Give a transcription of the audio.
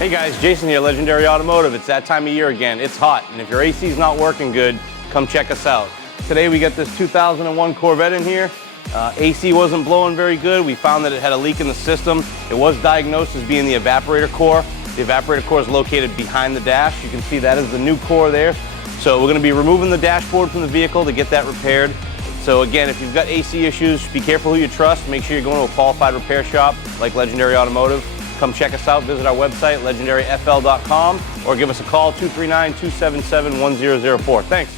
Hey guys, Jason here, Legendary Automotive. It's that time of year again. It's hot, and if your AC is not working good, come check us out. Today we got this 2001 Corvette in here. AC wasn't blowing very good. We found that it had a leak in the system. It was diagnosed as being the evaporator core. The evaporator core is located behind the dash. You can see that is the new core there. So we're going to be removing the dashboard from the vehicle to get that repaired. So again, if you've got AC issues, be careful who you trust. Make sure you're going to a qualified repair shop like Legendary Automotive. Come check us out, visit our website, legendaryfl.com, or give us a call, 239-277-1004. Thanks.